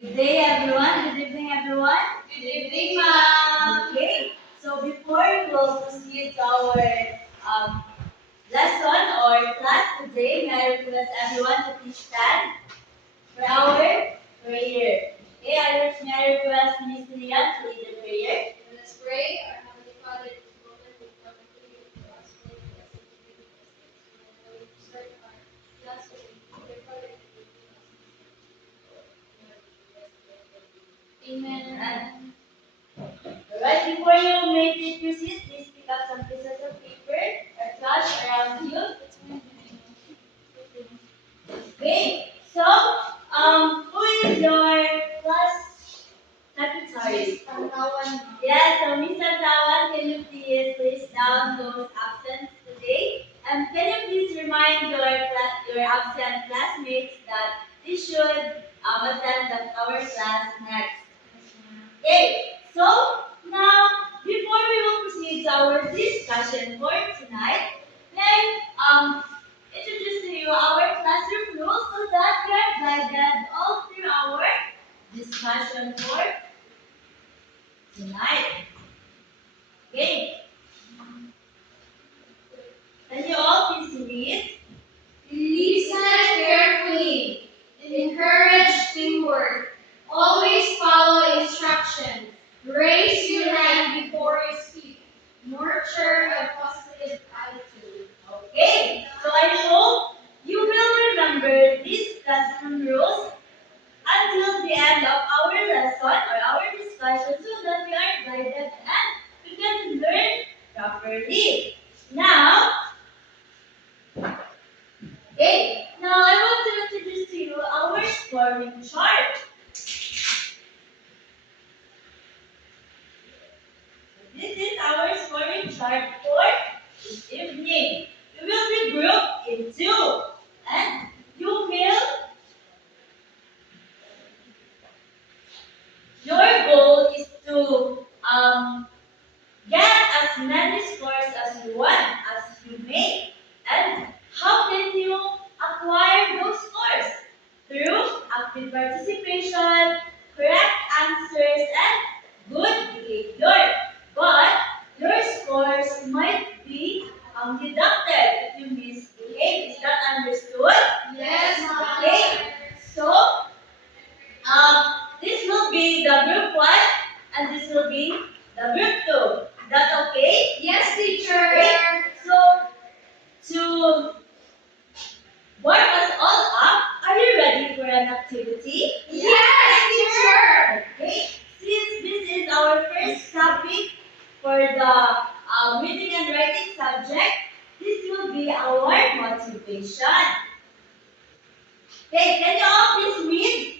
Good day, everyone. Good evening, everyone. Good evening, ma'am. Okay, so before we will proceed to our um, lesson or class today, may I request everyone to please stand for our prayer. Okay, may I request Miss Lian to lead the prayer. Let us pray. Our Heavenly Father, this moment we come to you to ask for your blessing to be with us. Lord, to start our class today. Dear Father, we give you Amen. Alright, before you may proceed, please pick up some pieces of paper or cloth around you. Okay, so who is your class secretary? Yes, so Miss Santawan, can you please list down those absents today? And can you please remind your absent classmates that they should attend our class next? Okay, so now before we will proceed to our discussion for tonight, then introduce to you our classroom rules so that we are guided all through our discussion for tonight. Okay, can you all please read? Listen carefully. Encourage teamwork. Always follow instructions. Raise your hand before you speak. Nurture a positive attitude. Okay, so I hope you will remember these classroom rules until the end of our lesson or our discussion so that we are guided and we can learn properly. Now, I want to introduce to you our scoring chart. This is our scoring chart for this evening. We will be grouped in two, and you will, your goal is to get as many scores as you want, as you may. And how can you acquire those scores? Through active participation, correct answers, and good behavior. But your scores might be deducted if you misbehave. Is that understood? Yes, ma'am. Okay. So, this will be the group 1 and this will be the group 2. Is that okay? Yes, teacher. Okay. So, to warm us all up, are you ready for an activity? Yes, teacher. Okay. Since this is our first topic for the reading and writing subject, this will be our motivation. Okay, can you all please read?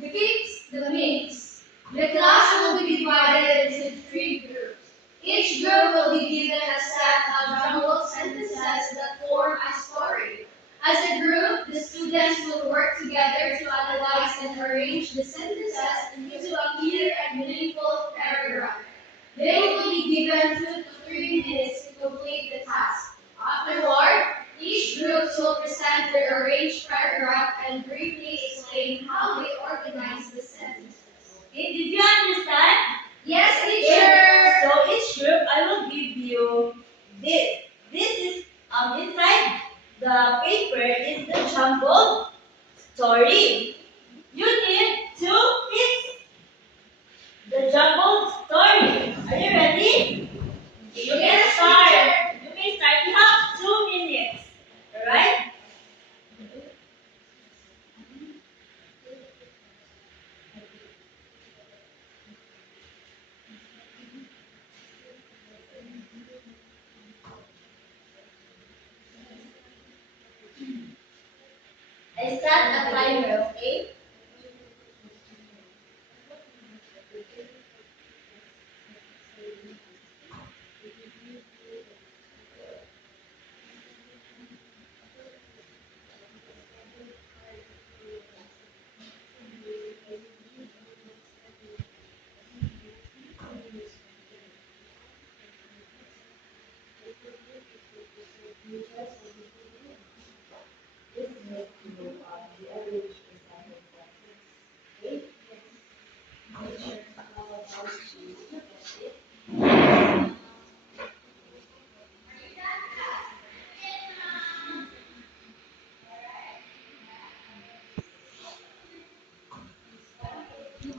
Fix the mix. The class will be divided into three groups. Each group will be given a set of jumbled sentences that form a story. As a group, the students will work together to analyze and arrange the sentences into a clear and meaningful paragraph. They will be given 2 to 3 minutes to complete the task. Afterward, each group will present their arranged paragraph and briefly explain how they organize the sentences. Okay, did you understand? Yes, Okay, teacher! so each group I will give you this. This is inside the paper is the jumbled story. You need to fix the jumbled story. Are you ready? Okay, you can Yes, start. teacher. You may start. You have 2 minutes. Alright? I set a timer, okay?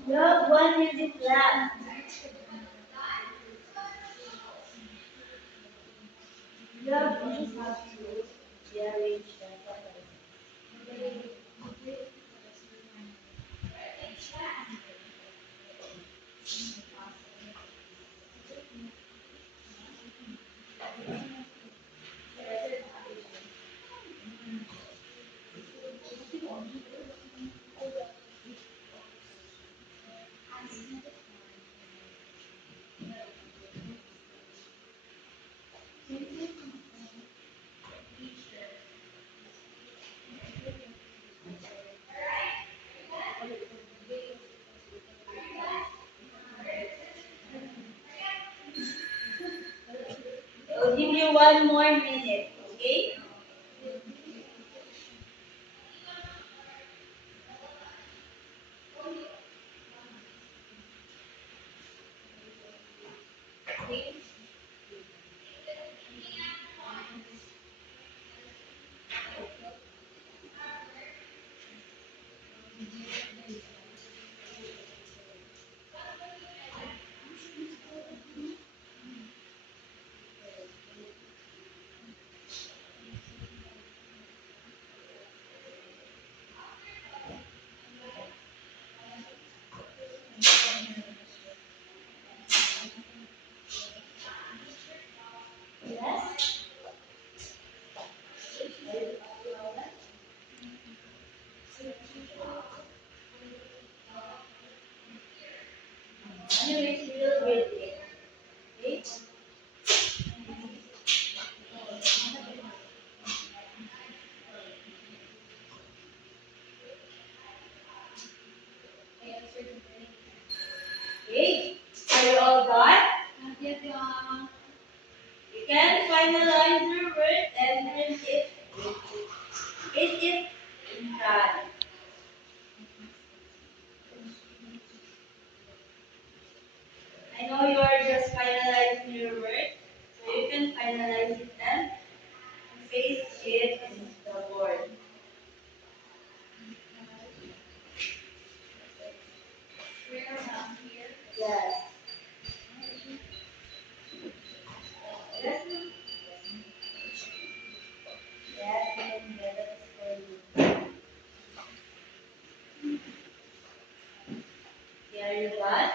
You have 1 minute left. You just have to rearrange the I'll give you 1 more minute, okay? Yes? Anyways, we will wait it. Okay? Okay? Are you all done? You can finalize your work and print it. Print it in hand. I know you are just finalizing your work, so you can finalize it and paste it in the board. Yes. Yes. Yes, you can get it for you. Okay, are you done?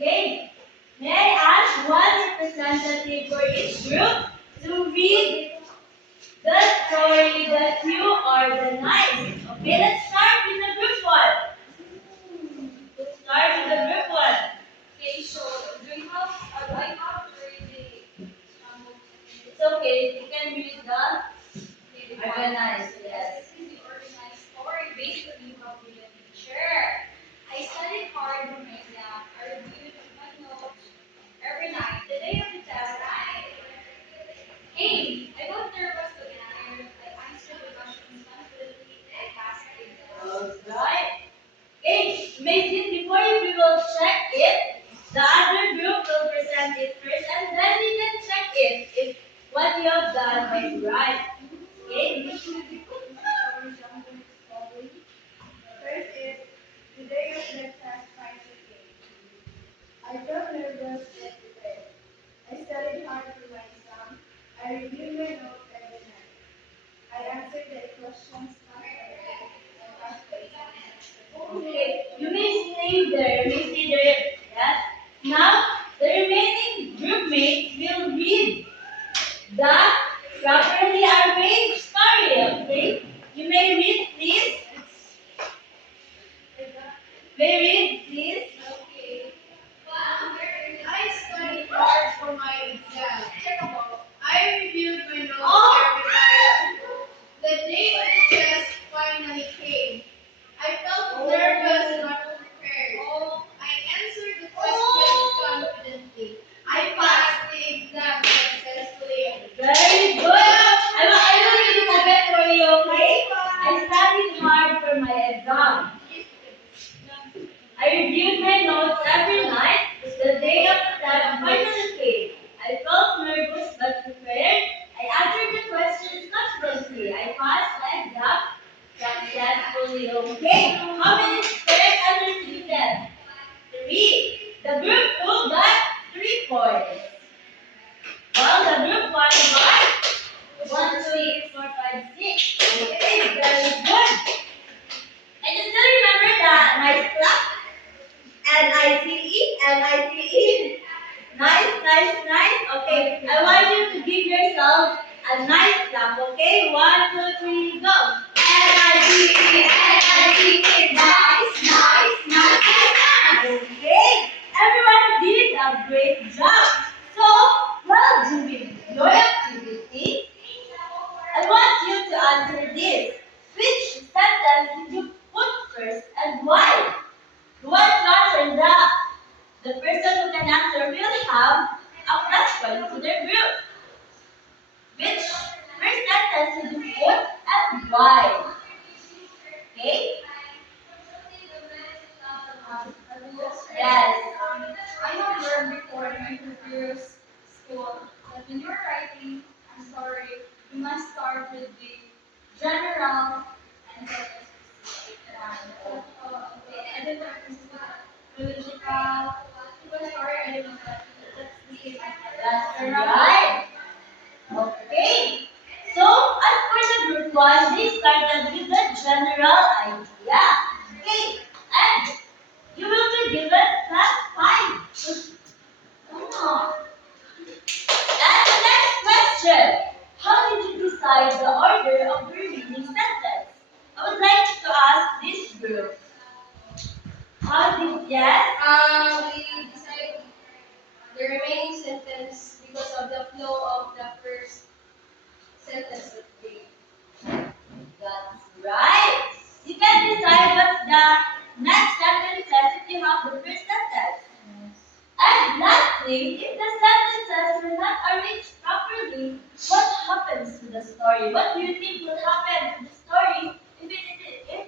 Okay. May I ask one representative for each group to read the story that you organized? Okay, let's start with the group one. Let's start with the group one. Okay, so do I have to read It's okay, you can read the the organized, yes. This is the organized story based on you have given me. Sure. I studied hard for my exam. I reviewed my notes every night. The day of the test, I got nervous but tired. I answered the questions confidently. I passed the exam. Alright. Okay, Mason, before we will check it, the other group will present it first and then we can check it if what you have done is right. Okay? First is the day of the test finally came. I felt nervous yet prepared. I studied hard for my exam. I reviewed my notes every night. I answered the questions confidently. I passed the exam successfully. Okay, you may stay there, you may stay there. Yes? Now, the remaining group mates will read the properly arranged story. Okay? You may read, please. May read, please. Okay. I studied hard for my exam. I reviewed was well prepared. I answered the questions confidently. I passed the exam successfully. Okay, how many correct answers did you get? Three. The group two got 3 points. Well, the group one got 1, 2, 3, 4, 5, 6. Okay, very good. I can still remember that nice clap. Nice, nice. Nice, nice, nice. Okay, I want you to give yourselves a nice clap. Okay, 1, 2, 3, go. Nice, nice, nice. Okay, everyone did a great job. So, while doing your activity, I want you to answer this. Which sentence did you put first and why? Who wants to answer that? The person who can answer will have a plus point to their group. Which first sentence did you put and why? Okay? Yes. I have learned before in my previous school that when you're writing a story, you must start with the general and then the specific. I didn't know this is biological. Because story, I didn't know that that's the same as That's general. right. Okay. So, as for the group one, they started with the general idea. Okay. And you will be given class 5. Oh. And the next question. How did you decide the order of the remaining sentence? I would like to ask this group. How did, yes? We decide the remaining sentence because of the flow of the first sentence of the That's right. You can decide what's the next sentence says if you have the first sentence. And lastly, if the sentences were not arranged properly, what happens to the story? What do you think will happen to the story if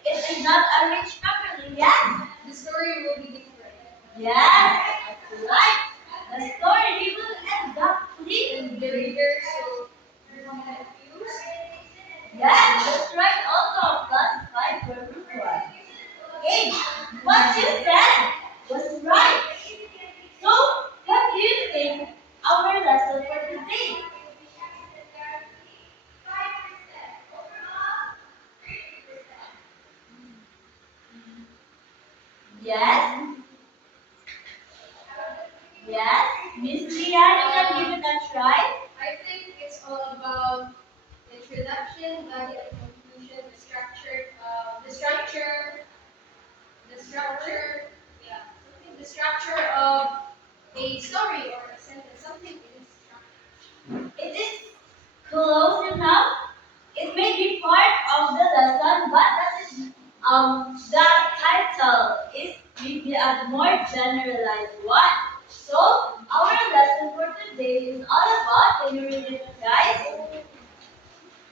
it is not arranged properly? Yes? The story will be different. Yes, that's right. The story will end up And the clean. reader so confused. Yes, that's right. Also, +5 for group one. Okay, what you said was right. So, what do you think our lesson for today? Yes, yes. Miss Lian, you can give it a try. I think it's all about introduction, body, and conclusion, yeah, something, the structure of a story or a sentence, something in structure. It is close enough. It may be part of the lesson, but that is the title is maybe a more generalized one. So our lesson for today is all about. Can you read it, guys?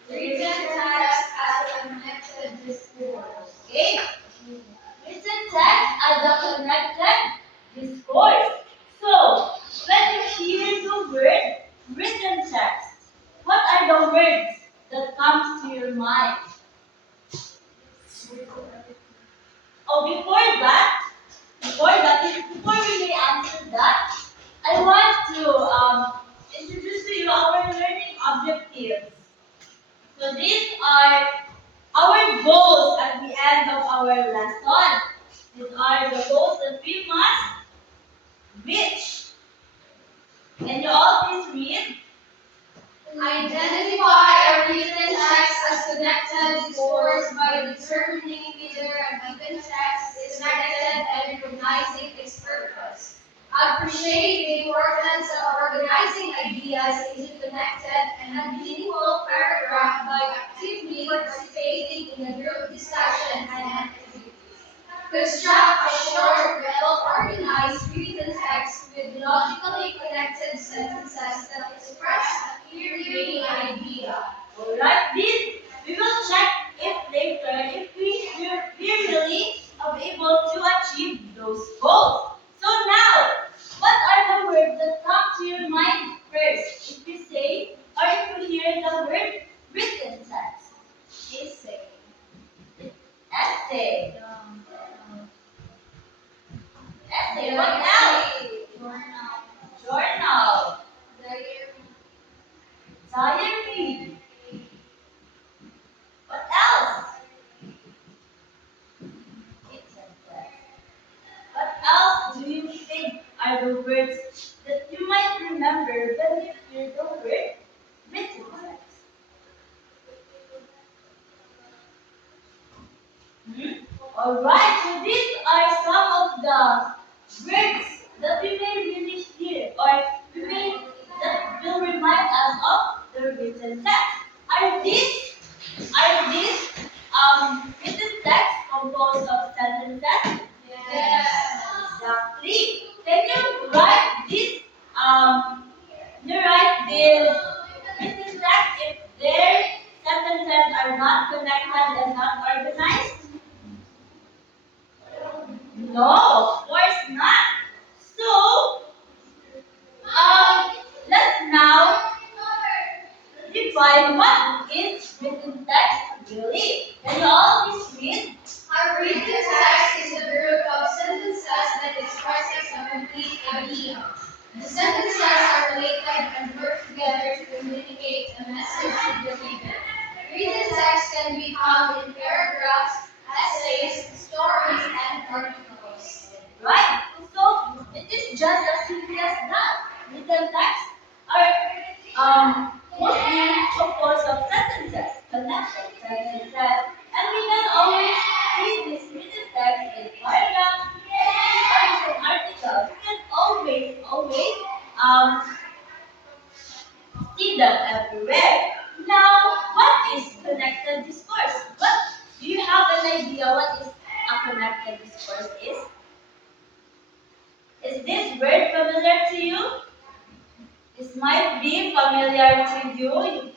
Written text as a connected discourse. Okay. Written text as a connected discourse. So when you hear the word written text, what are the words that comes to your mind? Oh, before we may answer that, I want to introduce to you our learning objectives. So these are our goals at the end of our lesson. These are the goals that we must reach. Can you all please read? Identify a written text as connected discourse by determining whether a given text is connected and recognizing its purpose. Appreciate the importance of organizing ideas into connected and meaningful paragraph by actively participating in a group discussion and activities. Construct a short, well-organized written text with logically connected sentences that express a clear meaning idea. Alright, this we will check if later if we really are able to achieve those goals. So now, what are the words that come to your mind first? If we word written text? Essay. Essay. Essay. What else? Journal. Diary. What else? Written text. What else do you think are the words that you might remember when you hear the word written text? Alright, so these are some of the words that we may really hear or we may that will remind us of the written text. Are these written text composed of sentences? Yes. Exactly. Can you write this written text if their sentences are not connected and not organized? No, of course not. So, let's now define what is written text really. Can you all please read? A written text is a group of sentences that expresses a complete idea. The sentences are related and work together to communicate a message to the reader. Written text can be found in paragraphs, essays, stories, and articles. Right. So it is just as simple as that. Written text are mostly composed of sentences, connected sentences, and we can always see this written text in paragraphs, essays, or in articles. We can always um, see them everywhere. Now, what is connected discourse? What do you have an idea what is a connected discourse is? Is this word familiar to you? This might be familiar to you.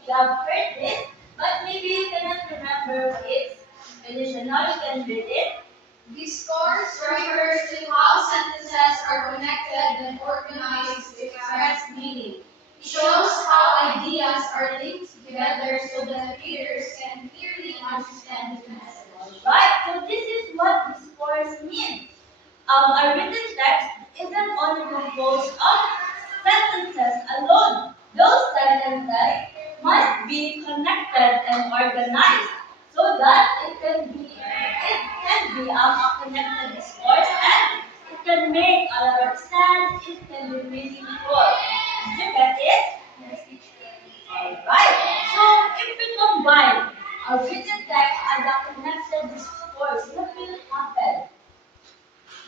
You have heard this, but maybe you cannot remember what it is. Felicia, now you can read it. Discourse refers to how sentences are connected and organized to express meaning. It shows how ideas are linked together so that readers can clearly understand the message. Right, so this is what discourse means. A written text isn't only composed of sentences alone. Those sentences must be connected and organized so that it can be a connected discourse and it can make a lot of sense. It can be meaningful. Did you get it? Alright. So if we combine a written text and a connected discourse, what will happen?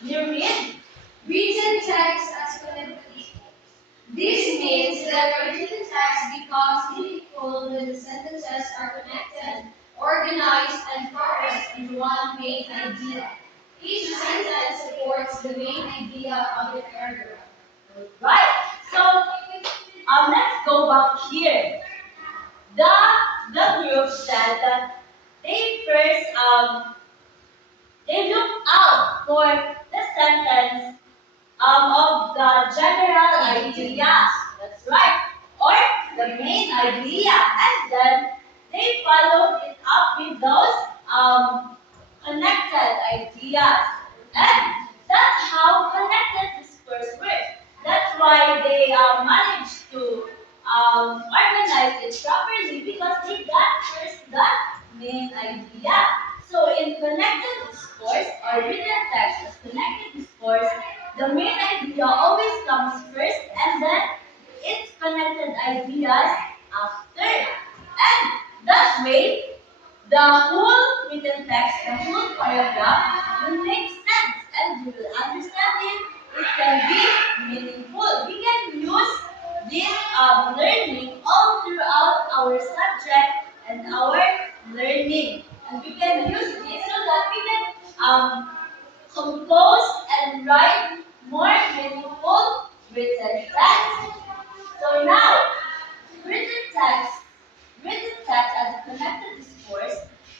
You read? Written text as connected discourse. This means that a written text becomes meaningful when the sentences are connected, organized, and focused on one main idea. Each sentence supports the main idea of the paragraph. Right. So let's go back here. The group said that they first they looked out for the sentence of the general idea. That's right. Or the main idea. And then they followed it up with those connected ideas. And that's how connected discourse works. That's why they managed to organize it properly because they got first the main idea. So in connected discourse or written text as connected discourse, the main idea always comes first and then its connected ideas after. And that way, the whole written text, the whole paragraph will make sense and you will understand it. It can be meaningful. We can use this learning all throughout our subject and our learning. And we can use this so that we can compose and write more meaningful written text. So now, written text, written text as a connected discourse,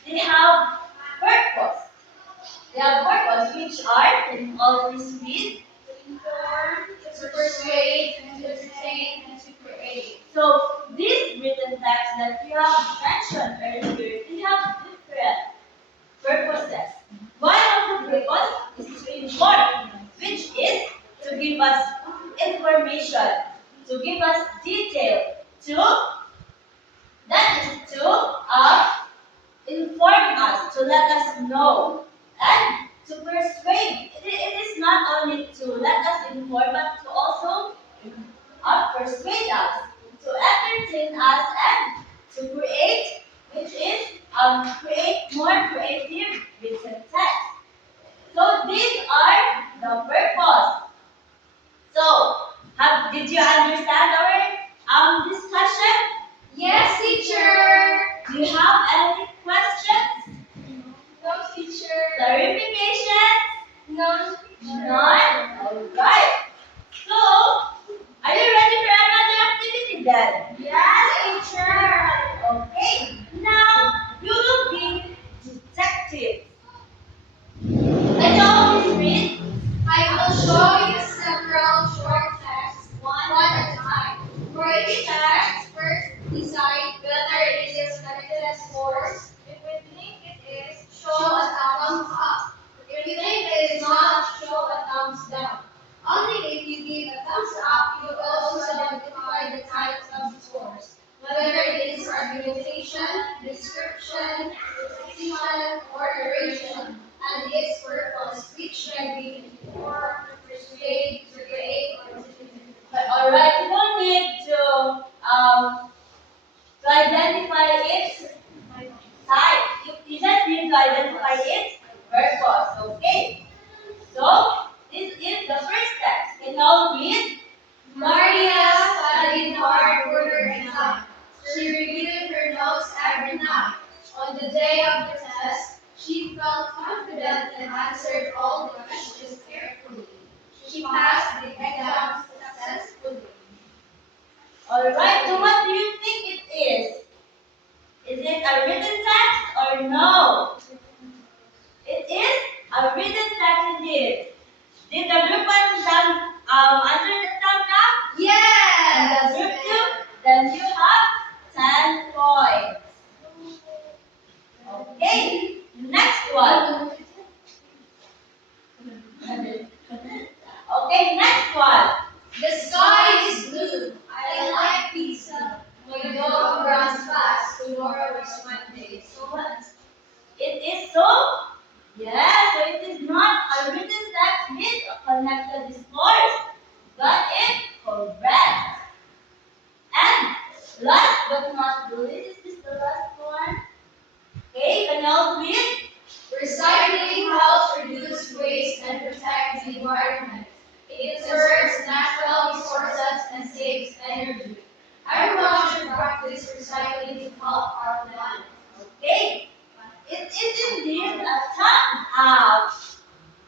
they have purpose. They have purpose, which are, can you all please read? To inform, to persuade, to entertain, and to create. So these written texts that you have mentioned earlier, they have different purposes. One of the purpose is to inform, which is to give us information, to give us detail, to that is to inform us, to let us know, and to persuade. It is not only to let us inform, but to also persuade us, to entertain us, and to create, which is create more creative written text. So these are the purpose. So, did you understand our discussion? Yes, teacher. Do you have any questions? No, teacher. Clarification? No, None? Alright. So, are you ready for another activity then? Yes, teacher. Okay. Now, you will be detective. Can you always read? I will show you several short texts, one at a time. For each text, first decide whether it is connected as force. If we think it is, show a thumbs up. If you think it is not, show a thumbs down. Only if you give a thumbs up, you also identify the type of source, whether it is argumentation, description, exposition, or narration, and its purpose, which can be inform, persuade, create, or discriminate. Alright, you don't need to identify its type. You just need to identify its purpose. Okay. So this is the first text. Can you all read? Maria studied hard for her exam. She reviewed her notes every night. On the day of the test, she felt confident and answered all the questions carefully. She passed the exam successfully. Alright, so what do you think it is? Is it a written text or no? It is a written text indeed. Did the group one answer the thumbs up? And the group two? Then you have 10 points. Okay, next one. Okay, next one. The sky is blue. I like pizza. My dog runs fast. Tomorrow is Monday. So what? It is so? Yes, so it is not a written text with a connected discourse, but it's correct. And last but not the least, is this the last one? Okay, can you all read? Recycling helps reduce waste and protect the environment. It conserves natural resources and saves energy. Everyone should practice recycling to help our planet. Okay, it is indeed a thumbs up.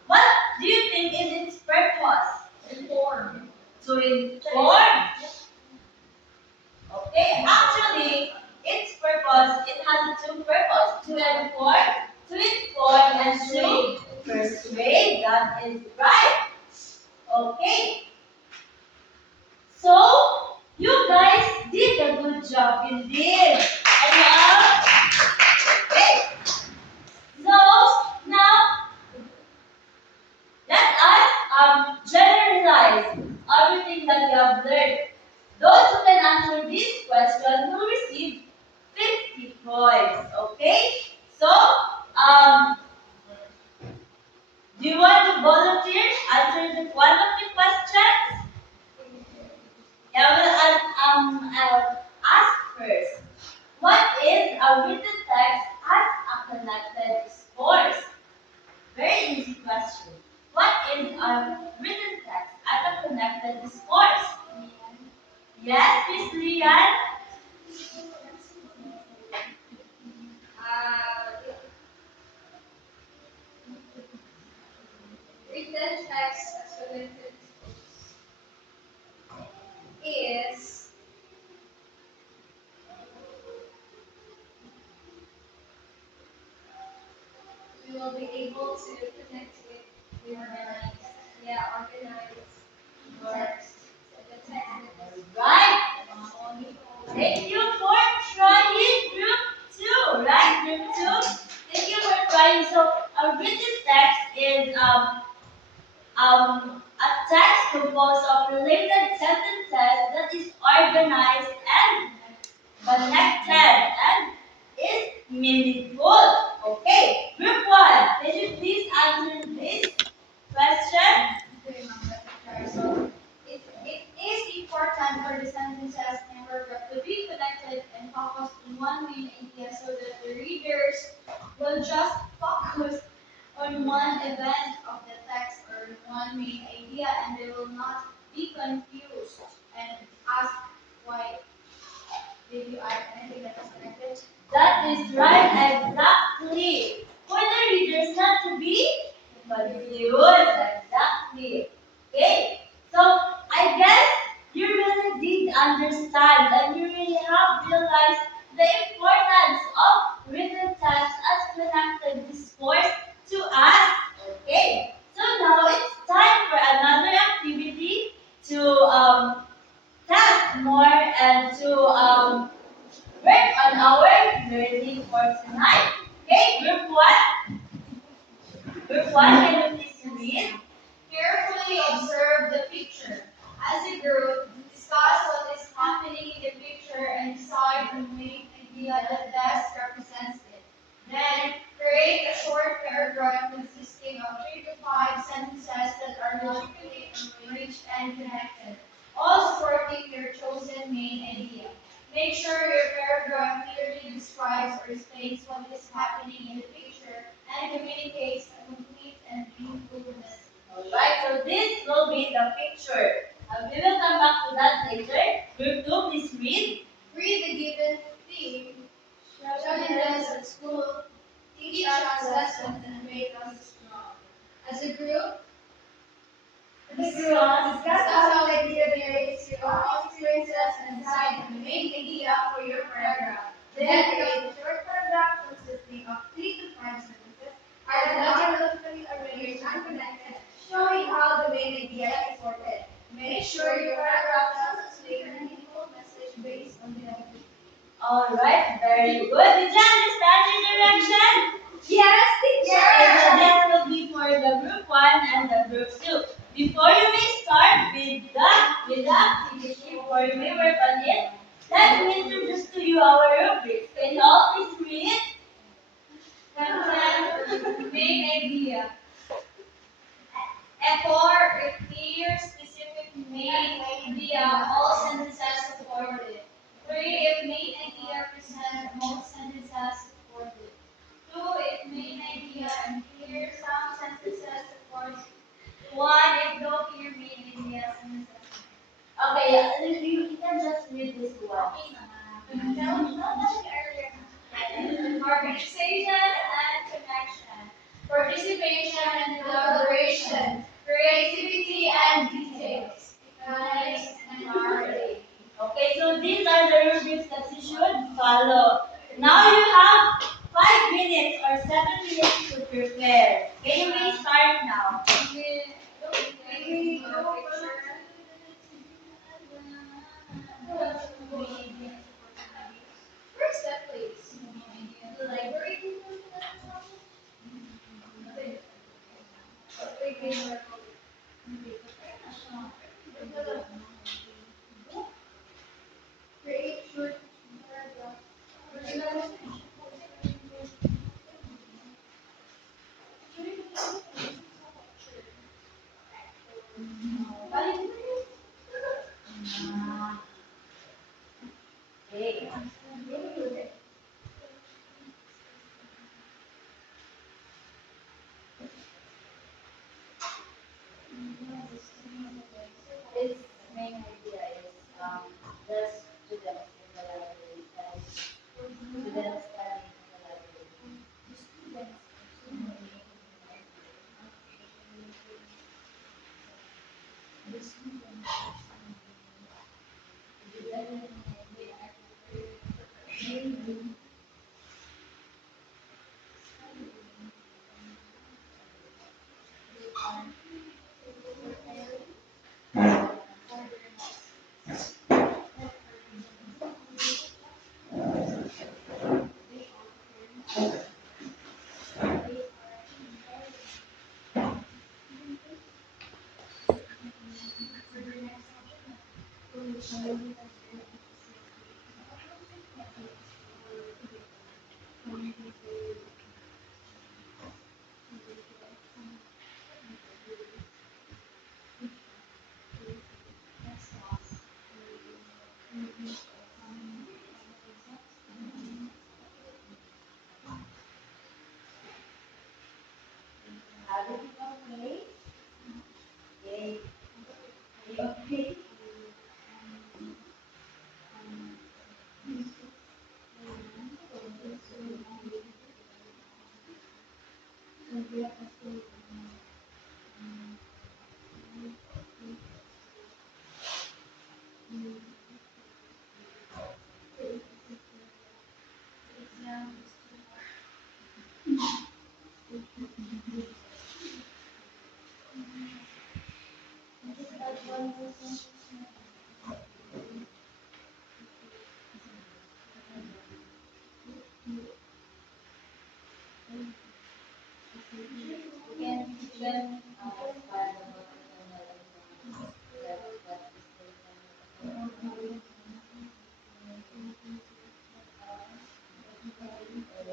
What do you think is its purpose? Inform. To inform? Okay, actually, its purpose, it has two purposes, to inform and to persuade. That is right. Okay, so you guys did a good job indeed. And okay, so now let us generalize everything that you have learned. Those who can answer this question will receive 50 points. Okay? So, do you want to volunteer? Answer one of the questions? Yeah, I'll ask first. What is a written text as a connected discourse? Very easy question. What is a written text as a connected discourse? Yes, Miss Lian? Written text as connected is we will be able to connect it with organize. Yeah, organize text. So the text is Right. Thank you for trying. related sentences that is organized and connected and is meaningful. Okay, group one, can you please answer this question? Okay, Ma'am, so it is important for the sentences and paragraph to be connected and focused on one main idea so that the readers will just focus on one event of the text or one main idea and they will not be confused and ask why did you add anything that is connected? That is right, exactly. For the readers not to be confused, exactly. Okay, so I guess you really did understand and you really have realized the importance of written text as connected discourse to us. Okay, so now it's time for another activity to test more and to work on our learning for tonight. Okay, group one, can you please read? Carefully observe the picture. As a group, discuss what is happening in the picture and decide on the main idea that best represents it. Then, create a short paragraph consisting of 3 to 5 sentences that are logically arranged and connected, all supporting your chosen main idea. Make sure your paragraph clearly describes or explains what is happening in the picture and communicates a complete and meaningful message. Alright, so this will be the picture. We will come back to that later. Group two, please read. Read the given theme, challenges at school, teach us lessons, and make us strong. As a group, discuss how the idea relates to your own experiences and decide on the main idea for your paragraph. Then create a short paragraph consisting of 3 to 5 sentences are logically arranged and connected, showing how the main idea is supported. Make sure your paragraph tells a clear and meaningful message based on the activity. Alright, very good. Did you understand the direction? Yes, Okay, so this will be for the group one and the group two. Before you may start with the activity, before you may work on it, let me introduce to you our rubrics. Can you all please read? Content, main idea. F4, if clear, specific main idea, all sentences supported. 3, if main idea present, most sentences supported. 2, if main idea and clear, some sentences supported. 1, if no clear main idea, sentences. Okay, yeah, you can just read this one. Organization and connection. Participation and collaboration. Creativity and details. Economics and narrative. Okay, so these are the rubrics that you should follow. Now you have 5 minutes or 7 minutes to prepare. Okay, you may start now. First step, please. The library. Create short paragraphs. Okay. His main idea is the students in the library and students studying in the library. How did you play? Okay. Okay. You can find the motivational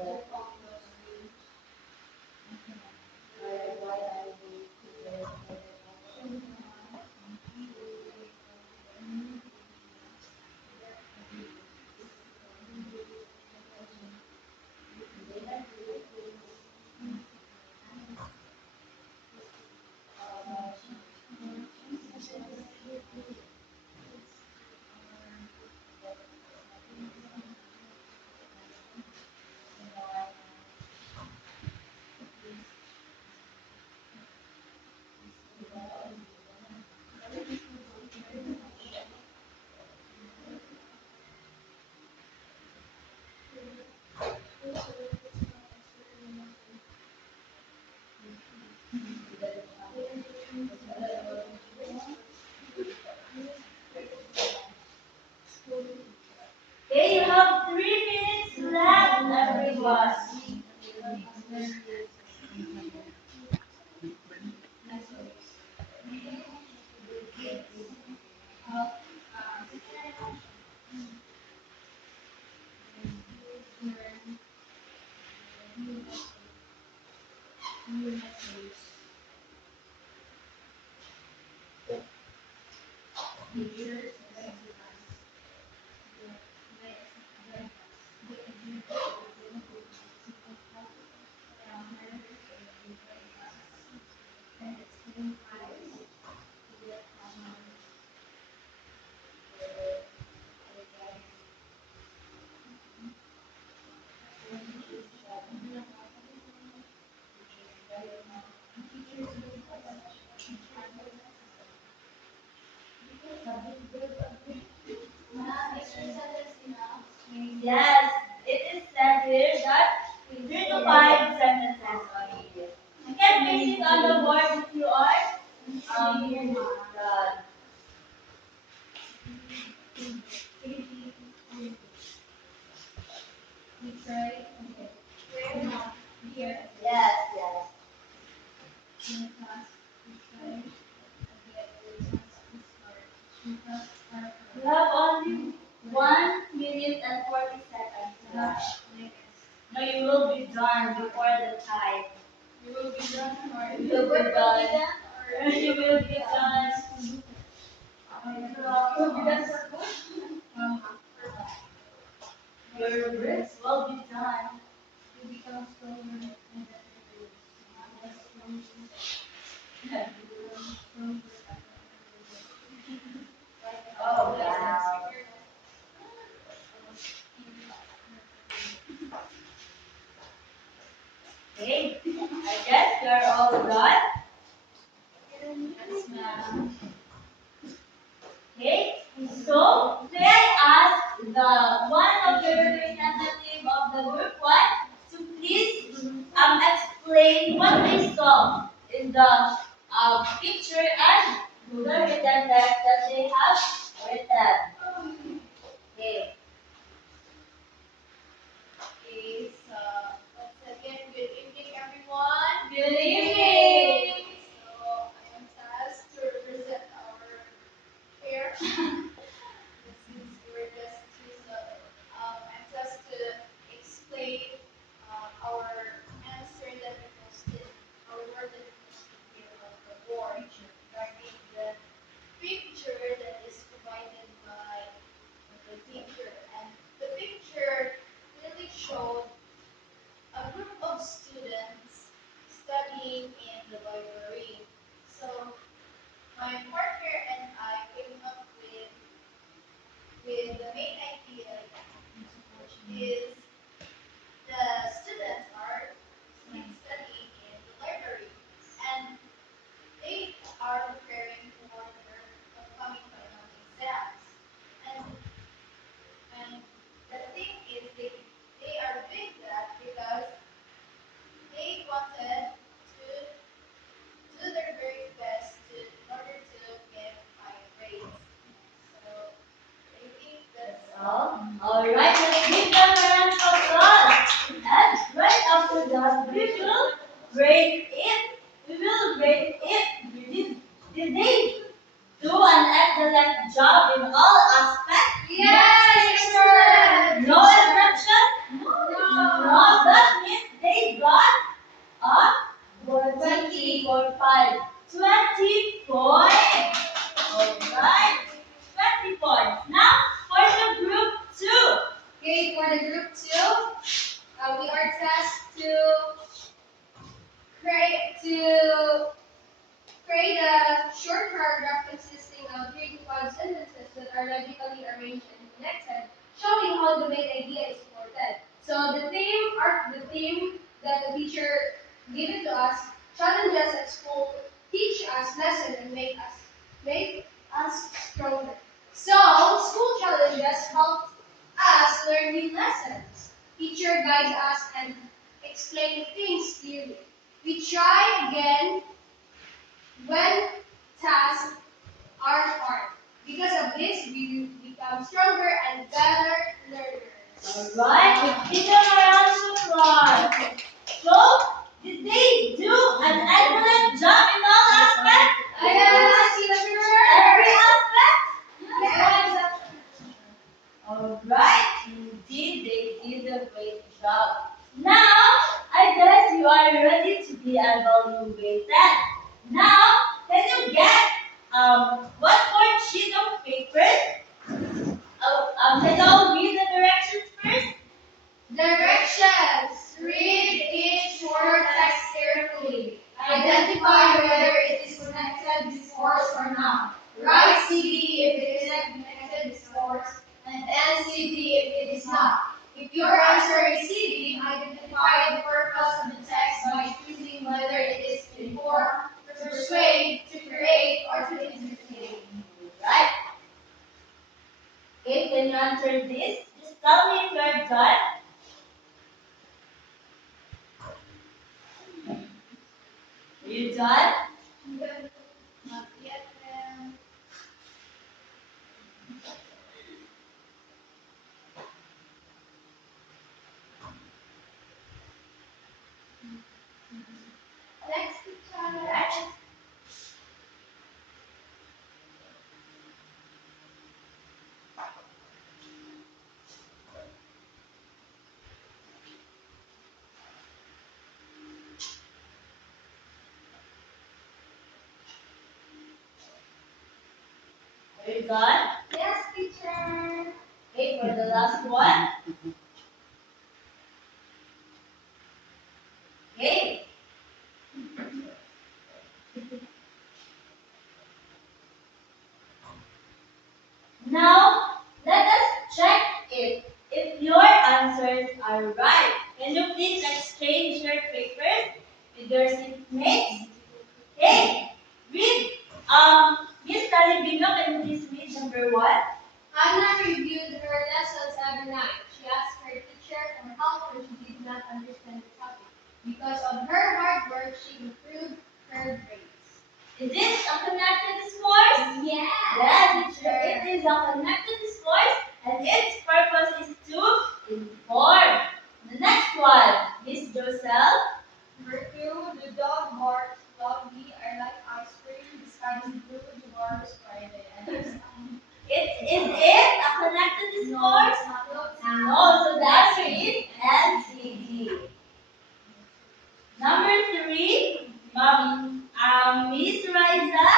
that why I Okay, you have 3 minutes left, everyone. Yes, it is said here that 3 to 5 sentences only. You can paste it on the board if you are done. Yes, yes. You have only 1 minute and 40 seconds left. No, you will be done before the time. You will be done. You will be done. You will be done. Your works will be done. Oh, wow. Okay, I guess you're all done. Okay, so may I ask the one of the representative of the group one to please explain what they saw in the picture and the written text that they have written. Okay. Okay, so once again, good evening, everyone. Good evening. So I am tasked to represent our fair. grade it. We will grade it. Did they do an excellent job in all aspects? Yes, excellent. No exception? No, that means they got a 20 or 5. 20 points. Alright. 20 points. Now for the group 2. Okay, for the group 2, we are tasked to create a short paragraph consisting of 3 to 5 sentences that are logically arranged and connected, showing how the main idea is supported. So the theme that the teacher gave it to us, challenges at school, teach us lessons and make us stronger. So school challenges help us learn new lessons. Teacher guides us and explain things clearly. We try again when tasks are hard. Because of this, we become stronger and better learners. Alright, give them a round of applause. So, did they do an excellent job in all aspects? Yes, teacher. Every aspect? Yes. Alright, indeed they did a great job. Now, I guess you are ready to be evaluated. Now, can you get one more sheet of paper? Can you all read the directions first? Directions. Read each short text carefully. Identify whether it is connected with sports or not. Write CD if it isn't connected with sports, and NCD if it is not. If your answer is CD, identify the purpose of the text by choosing whether it is to inform, to persuade, to create, or to entertain. Right. Okay, can you answer this? Just tell me if you're done. Are you done? Not yet, ma'am. Next picture. Are you done? Yes, teacher. Okay, for the last one. Okay. Now, let us check if your answers are right. Can you please exchange your papers with your seatmates? Okay. Read. Miss Talibino, can you please read number 1? Anna reviewed her lessons every night. She asked her teacher for help when she did not understand the topic. Because of her hard work, she improved her grades. Is it a connected discourse? Yeah. Yes, teacher. It is a connected discourse and its purpose is to inform. The next one, Miss Joselle. Number 2, the dog barks loudly. I like ice cream. The sky is blue. Tomorrow is Friday. And there's Is it a connected discourse? No, so the answer is LCD. Number 3, Miss Riza.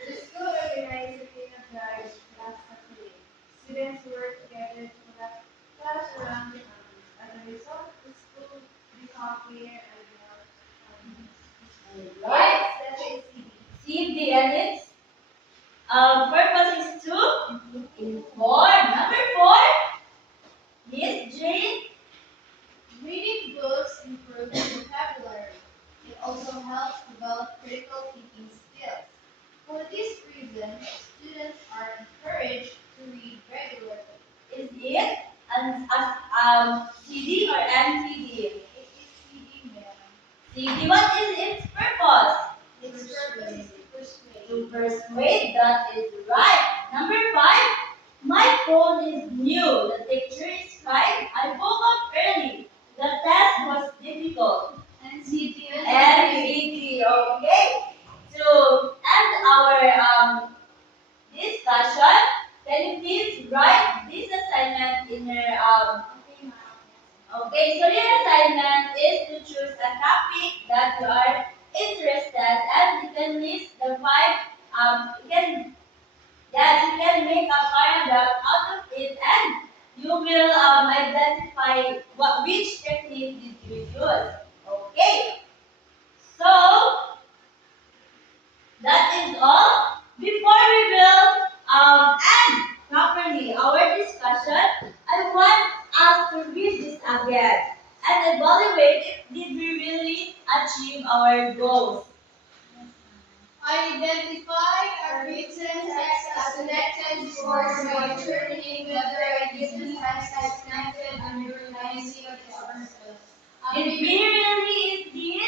The school organized a cleanup drive last Saturday. Students worked together to collect trash around the campus. As a result, the school became cleaner and more organized. Right? That's a CD. CD and its purpose is to inform. Number 4, Miss Jane. Reading books improves vocabulary. It also helps develop critical thinking skills. For this reason, students are encouraged to read regularly. Is it an CD or NCD? It is CD, ma'am. CD, what is its purpose? Its purpose is to persuade. To persuade, that is right. Number 5, my phone is new. The teacher is kind. I woke up early. The test was difficult. NCT. Okay, so your assignment is to choose a topic that you are interested, and you can list the five. You can Yes, you can make a paragraph out of it, and you will identify which technique did you use. Okay, so that is all. Before we will end properly our discussion, I want us to read this again and evaluate if did we really achieve our goals. Identify a written text as connected before by determining whether a given text is connected and recognizing its purpose. Did we really indeed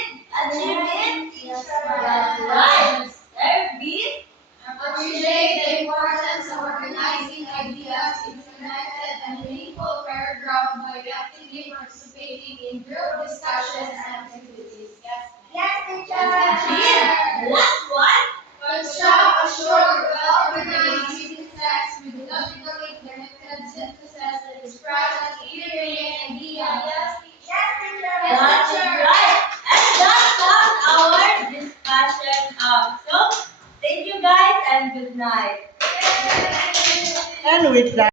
achieve it? Yes, That's right. Third B. Appreciate the importance of organizing ideas into connected and meaningful paragraph by actively participating in group discussions and activities. Yes, G. teacher. The last one. Construct a short, well-organized written text with logically connected sentences that express a clear meaning and idea. Yes, teacher. That is right. And that was our discussion up. So, thank you guys and good night. Yes. And with that,